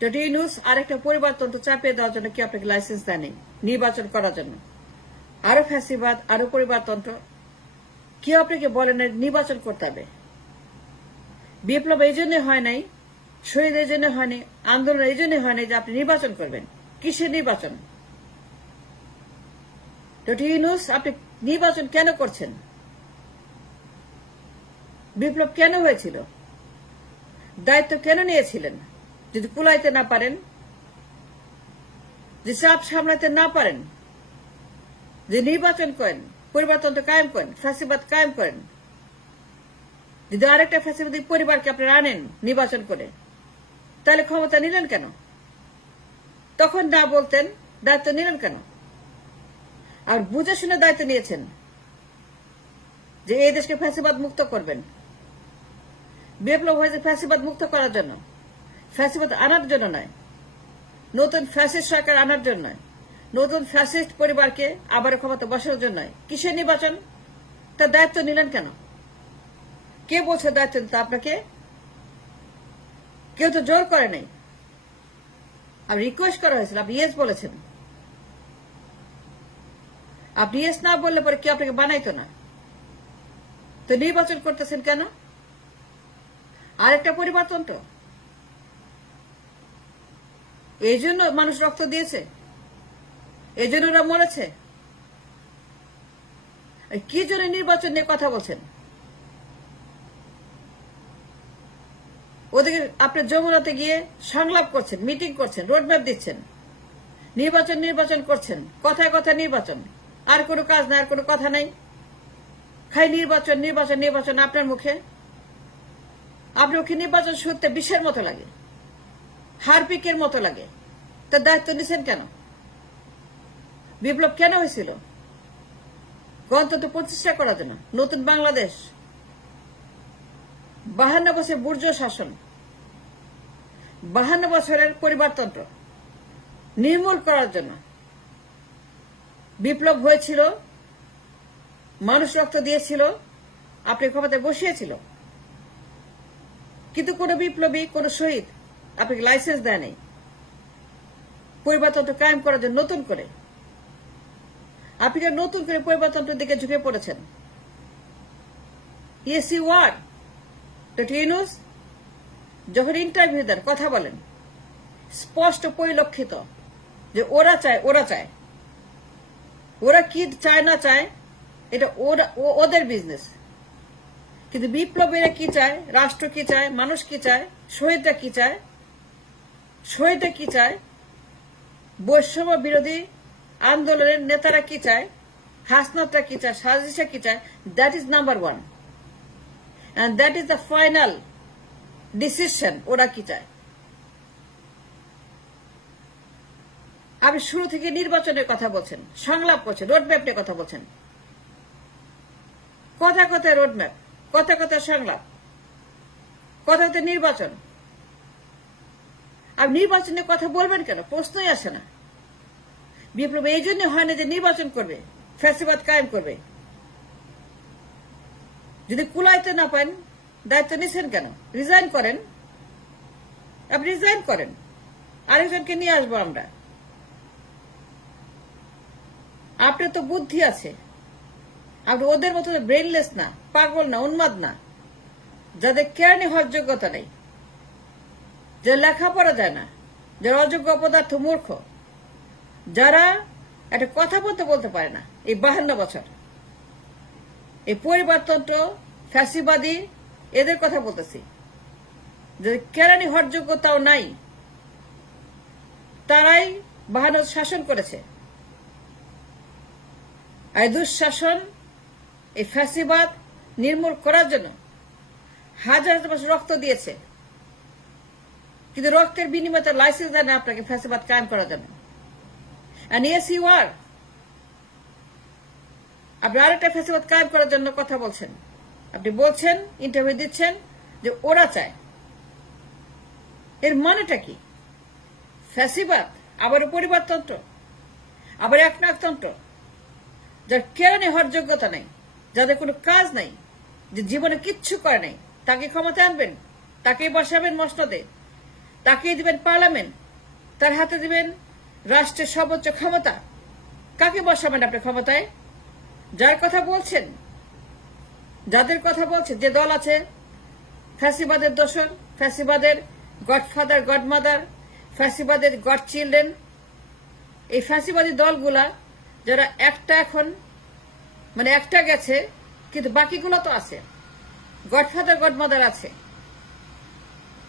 Doctor Yunus আরেকটা পরিবারতন্ত্র চাপিয়ে দেওয়ার জন্য কি আপনাকে লাইসেন্স দেয়নি নির্বাচন করার জন্য? আরো ফ্যাসিবাদ, আরো পরিবারতন্ত্র, কেউ আপনাকে বলে না নির্বাচন করতে হবে। বিপ্লব এই জন্য হয় নাই, শহীদ এই জন্য হয়নি, আন্দোলন এই জন্য হয় নাই যে আপনি নির্বাচন করবেন। কিসের নির্বাচন? ডক্টর ইউনূস আপনি নির্বাচন কেন করছেন? বিপ্লব কেন হয়েছিল? দায়িত্ব কেন নিয়েছিলেন? যদি কুলাইতে না পারেন, যে চাপ সামলাতে না পারেন, যে নির্বাচন করেন, পরিবারতন্ত্র কায়েম করেন, ফ্যাসিবাদ কায়েম করেন, যদি আরেকটা ফ্যাসিবাদী পরিবারকে আপনারা আনেন নির্বাচন করে, তাহলে ক্ষমতা নিলেন কেন? তখন না বলতেন, দায়িত্ব নিলেন কেন? আর বুঝে শুনে দায়িত্ব নিয়েছেন যে এই দেশকে ফ্যাসিবাদ মুক্ত করবেন। বিপ্লব হয়েছে ফ্যাসিবাদ মুক্ত করার জন্য, ফ্যাসিবাদ আনার জন্য নয়, নতুন ফ্যাসিস্ট সরকার আনার জন্য নয়, নতুন ফ্যাসিস্ট পরিবারকে আবার ক্ষমতা বসানোর জন্য নয়। কিসের নির্বাচন? তার দায়িত্ব নিলেন কেন? কে বলছে দায়িত্ব নিতে আপনাকে? কেউ তো জোর করে নাই, আপনি রিকোয়েস্ট করা হয়েছিল, আপনি ইয়েস বলেছেন। আপনি ইয়েস না বললে পরে কেউ আপনাকে বানাইতো না। তো নির্বাচন করতেছেন কেন? আরেকটা পরিবারতন্ত্র, এই জন্য মানুষ রক্ত দিয়েছে, এই জন্য ওরা মরেছে। কি জন্য নির্বাচন নিয়ে কথা বলছেন? ওদিকে আপনি যমুনাতে গিয়ে সংলাপ করছেন, মিটিং করছেন, রোডম্যাপ দিচ্ছেন, নির্বাচন নির্বাচন করছেন, কথায় কথায় নির্বাচন, আর কোনো কাজ নাই, আর কোনো কথা নাই, খাই নির্বাচন নির্বাচন নির্বাচন আপনার মুখে। আপনার মুখে নির্বাচন শুনতে বিষের মতো লাগে, হারপিকের মতো লাগে। তার দায়িত্ব নিছেন কেন? বিপ্লব কেন হয়েছিল? গণতন্ত্র প্রতিষ্ঠা করার জন্য, নতুন বাংলাদেশ, 52 বছর বুর্জোয়া শাসন, 52 বছরের পরিবারতন্ত্র নির্মূল করার জন্য বিপ্লব হয়েছিল, মানুষ রক্ত দিয়েছিল, আপনি ক্ষমতায় বসিয়েছিল। কিন্তু কোন বিপ্লবী, কোন শহীদ আপনাকে লাইসেন্স দেয় নাই পরিবারতন্ত্র কায়েম করার জন্য। নতুন করে আপনি নতুন করে পরিবারতন্ত্রের দিকে ঝুঁকে পড়েছেন। Yes you are. Doctor Yunus যখন ইন্টারভিউ দেন, কথা বলেন, স্পষ্ট পরিলক্ষিত যে ওরা চায়, ওরা চায়, ওরা কি চায় না চায় এটা ওদের বিজনেস। কিন্তু বিপ্লবীরা কি চায়, রাষ্ট্র কি চায়, মানুষ কি চায়, শহীদরা কি চায়, শহীদরা কি চায়, বৈষম্য বিরোধী আন্দোলনের নেতারা কি চায়, হাসনাতরা কি চায়, সাজিশা কি চায়, that is number 1 and that is the final decision ওরা কি চায়। আপনি শুরু থেকে নির্বাচনের কথা বলছেন, সংলাপ করছেন, রোডম্যাপ নিয়ে কথা বলছেন, কথা কথায় রোডম্যাপ, কথা কথায় সংলাপ, কথা কথায় নির্বাচন। আপনি নির্বাচনের কথা বলবেন কেন? প্রশ্নই আসে না। বিপ্লব এই জন্য হয় না যে নির্বাচন করবে, ফ্যাসিবাদ কায়েম করবে। যদি কুলাইতে না পারেন, দায়িত্ব নিছেন কেন? রিজাইন করেন, আপনি রিজাইন করেন, আরেকজনকে নিয়ে আসবো আমরা। আপনার তো বুদ্ধি আছে, আপনি ওদের মতো ব্রেনলেস না, পাগল না, উন্মাদ না, যাদের কেরানি হওয়ার যোগ্যতা নেই, যারা লেখাপড়া যায় না, যারা অযোগ্য অপদার্থ মূর্খ, যারা একটা কথা বলতে পারে না। এই 52 বছর এই পরিবারতন্ত্র, ফ্যাসিবাদী এদের কথা বলতেছি, যে কেরানি হওয়ার যোগ্যতাও নাই, তারাই 52 শাসন করেছে। এই দুঃশাসন, এই ফ্যাসিবাদ নির্মূল করার জন্য হাজার হাজার বছর রক্ত দিয়েছে। কিন্তু রক্তের বিনিময়ে তার লাইসেন্স দেয় না আপনাকে ফ্যাসিবাদ কায়েম করার জন্য। And yes, you are. আপনি আরেকটা ফ্যাসিবাদ কায়েম করার জন্য কথা বলছেন। আপনি বলছেন, ইন্টারভিউ দিচ্ছেন যে ওরা চায়। এর মানেটা কি? ফ্যাসিবাদ, আবার পরিবারতন্ত্র, আবার একনায়কতন্ত্র, যার কেরানি হওয়ার যোগ্যতা নেই, যাদের কোনো কাজ নাই, যে জীবনে কিচ্ছু করে নাই, তাকে ক্ষমতা আনবেন, তাকেই বসাবেন মসনদে, তাকে দিবেন পার্লামেন্ট, তার হাতে দিবেন রাষ্ট্রের সর্বোচ্চ ক্ষমতা। কাকে বসাবেন আপনি ক্ষমতায়? যার কথা বলছেন, যাদের কথা বলছেন, যে দল আছে ফ্যাসিবাদের দোসর, ফ্যাসিবাদের গডফাদার গডমাদার, ফ্যাসিবাদের গড চিলড্রেন, এই ফ্যাসিবাদী দলগুলা যারা একটা এখন মানে একটা গেছে, কিন্তু বাকিগুলো তো আছে, গডফাদার গডমাদার আছে,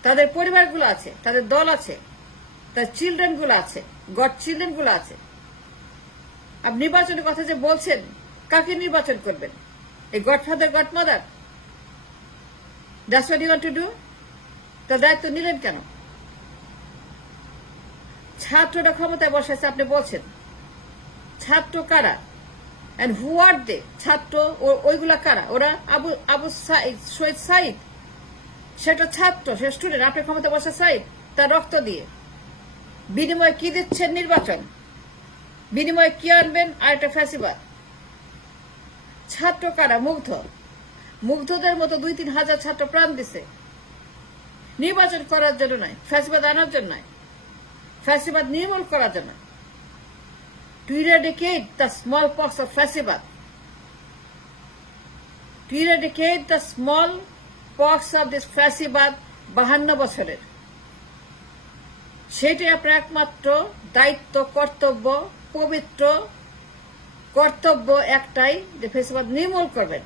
তাদের পরিবারগুলো আছে, তাদের দল আছে, তার চিলড্রেন গুলো আছে, গড চিলড্রেন গুলো আছে। আপনি নির্বাচনের কথা যে বলছেন, কাকে নির্বাচন করবেন? এই godfather godmother? That's what you want to do? তার দায়িত্ব নিলেন কেন? ছাত্ররা ক্ষমতায় বসাইছে আপনি বলছেন, ছাত্র কারা? এন্ড হু আর দে? ছাত্র ওইগুলা কারা? ওরা আবু শহীদ সাইদ, সেটা ছাত্র, সে স্টুডেন্ট। আপনি ক্ষমতা বসা সাইদ তার রক্ত দিয়ে। বিনিময়ে কি দিচ্ছেন? নির্বাচন। বিনিময়ে কি আনবেন? আর একটা ফ্যাসিবাদ। ছাত্র কারা? মুগ্ধ। মুগ্ধদের মতো 2-3 হাজার ছাত্র প্রাণ দিছে নির্বাচন করার জন্য নয়, ফ্যাসিবাদ আনার জন্য নয়, ফ্যাসিবাদ নির্মূল করার জন্য। To eradicate the smallpox of Fascibad, to eradicate the smallpox of this Fascibad 52 বছরের, সেটাই আপনার একমাত্র দায়িত্ব, কর্তব্য, পবিত্র কর্তব্য একটাই, যে ফ্যাসিবাদ নির্মূল করবেন।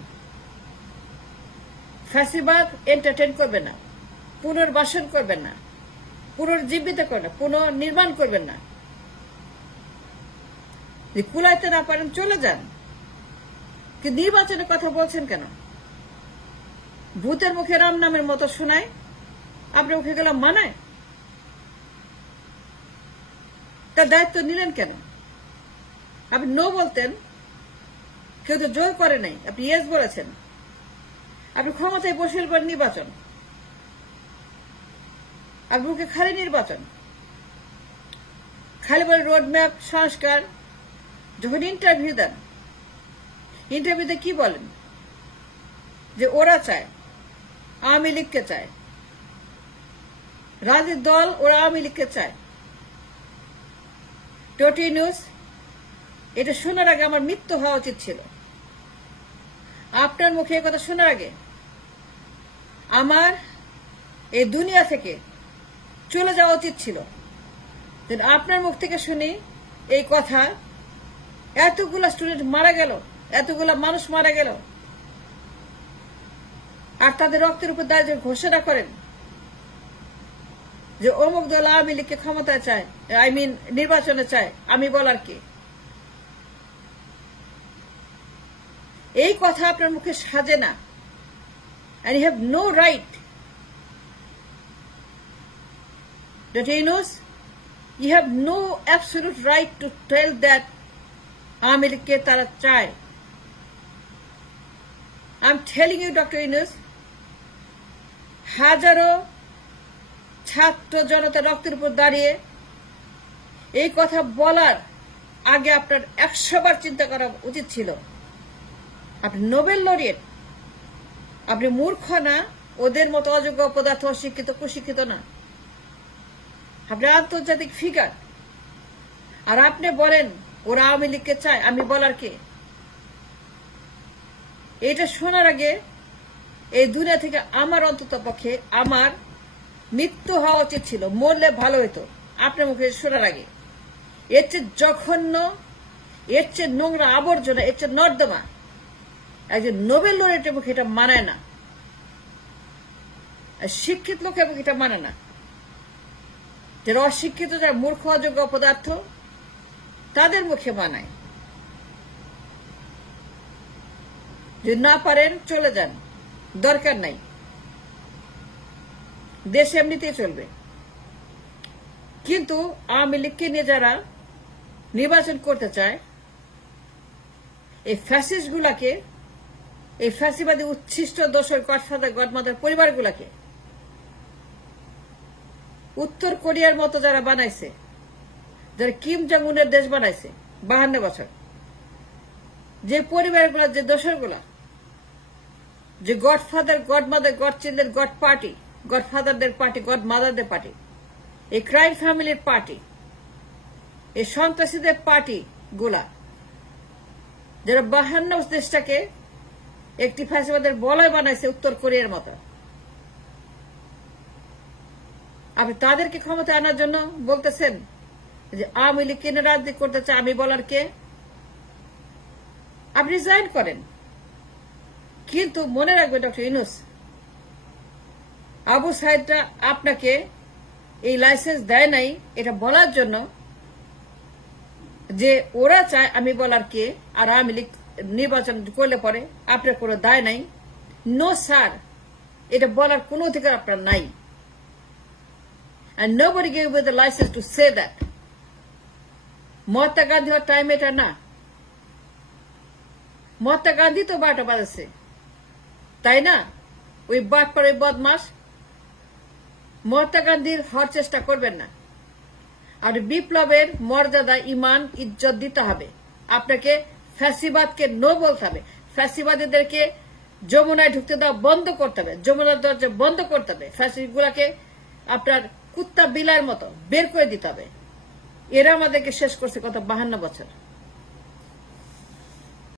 ফ্যাসিবাদ এন্টারটেইন করবেন না, পুনর্বাসন করবেন না, পুনর্জীবিত করবেন না, পুনর্নির্মাণ করবেন না। যে কুলাইতে না পারেন চলে যান। কিন্তু নির্বাচনের কথা বলছেন কেন? ভূতের মুখে রাম নামের মতো শোনায়, আপনার মুখে গেলাম মানায়। তার দায়িত্ব নিলেন কেন? আপনি নো বলতেন, কেউ তো জোর করে নাই, আপনি ইয়েস বলেছেন। আপনি ক্ষমতায় বসে পর নির্বাচন, আপনি মুখে খালি নির্বাচন, খালি বলে রোডম্যাপ, সংস্কার। যখন ইন্টারভিউ দেন, ইন্টারভিউতে কি বলেন? যে ওরা চায়, আওয়ামী লীগকে চায়, রাজনৈতিক দল ওরা আওয়ামী লীগকে চায়। টোটি নিউজ, এটা শোনার আগে আমার মৃত্যু হওয়া উচিত ছিল। আপনার মুখে এই কথা শোনার আগে আমার এই দুনিয়া থেকে চলে যাওয়া উচিত ছিল। আপনার মুখ থেকে শুনি এই কথা, এতগুলা স্টুডেন্ট মারা গেল, এতগুলা মানুষ মারা গেল, আর তাদের রক্তের উপর দাঁড়িয়ে ঘোষণা করেন যে অমুক দল আওয়ামী লীগকে ক্ষমতায় চায়, নির্বাচনে চায়। আমি বলার কি? এই কথা আপনার মুখে সাজে না। and you have no right, Dr. Yunus, you have no absolute right to tell that Awami লীগকে তারা চায়। I'm telling you, Dr. Yunus, হাজারো ছাত্র জনতা রক্তের উপর দাঁড়িয়ে এই কথা বলার আগে আপনার 100 বার চিন্তা করা উচিত ছিল। আপনি নোবেল লরিয়েট, আপনি মূর্খ না, ওদের মতো অযোগ্য, অপদার্থ, অশিক্ষিত, কুশিক্ষিত না। আপনি আন্তর্জাতিক ফিগার, আর আপনি বলেন ওরা আওয়ামী লীগকে চায়। আমি বলার কে? এটা শোনার আগে এই দুনিয়া থেকে আমার অন্তত পক্ষে আমার মৃত্যু হওয়া উচিত ছিল, মরলে ভালো হতো আপনার মুখে শোনার আগে। এর চেয়ে জঘন্য, এর চেয়ে নোংরা আবর্জনা, এর চেয়ে নর্দমা একজন নোবেল লরিয়েটের মুখে এটা মানায় না, শিক্ষিত লোকের মুখে এটা মানে না। যারা অশিক্ষিত, যারা মূর্খ, অযোগ্য, অপদার্থ, তাদের মুখে মানায়। যদি না পারেন চলে যান, দরকার নাই, দেশ এমনিতেই চলবে। কিন্তু আওয়ামী লীগকে নিয়ে যারা নির্বাচন করতে চায়, এই ফ্যাসিস্ট গুলাকে, এই ফ্যাসিবাদী উচ্ছিষ্ট দোষর গডফাদার গডমাদার পরিবারগুলাকে উত্তর কোরিয়ার মতো যারা বানাইছে, যারা কিম জং উনের দেশ বানাইছে 52 বছর, যে পরিবারগুলা, যে দোসরগুলা, যে godfather godmother, god children, god party, গডফাদারদের পার্টি, গড মাদারদের পার্টি, এই ক্রাইম ফ্যামিলির পার্টি, এই সন্ত্রাসীদের পার্টি গুলা, যারা 52 দেশটাকে একটি ফ্যাসিবাদের বলয় বানাইছে উত্তর কোরিয়ার মতো, আপনি তাদেরকে ক্ষমতা আনার জন্য বলতেছেন যে আওয়ামী লীগ কেন রাজনীতি করতে চায়? আমি বলার কে? আপনি রিজাইন করেন। কিন্তু মনে রাখবে ডক্টর ইউনূস, আবু সাইদরা আপনাকে এই লাইসেন্স দেয় নাই এটা বলার জন্য যে ওরা চায় আমি বলার কে, আর আওয়ামী লীগ নির্বাচন করলে পরে আপনার কোনো দায় নাই। নো স্যার, এটা বলার কোনো অধিকার আপনার নাই। And nobody gave you the license to say that. Mahatma Gandhi হওয়ার টাইম এটা না। মহাত্মা গান্ধী তো 12টা বাজেছে, তাই না? ওই বাটপার, ওই বদমাস মহাত্মা গান্ধীর হওয়ার চেষ্টা করবেন না। আর বিপ্লবের মর্যাদা, ইমান, ইজ্জত দিতে হবে। আপনাকে ফ্যাসিবাদকে নো বলতে হবে। ফ্যাসিবাদীদেরকে যমুনায় ঢুকতে দেওয়া বন্ধ করতে হবে, যমুনার দরজা বন্ধ করতে হবে। ফ্যাসিগুলাকে আপনার কুত্তা বিলার মতো বের করে দিতে হবে। এরা আমাদেরকে শেষ করছে গত 52 বছর।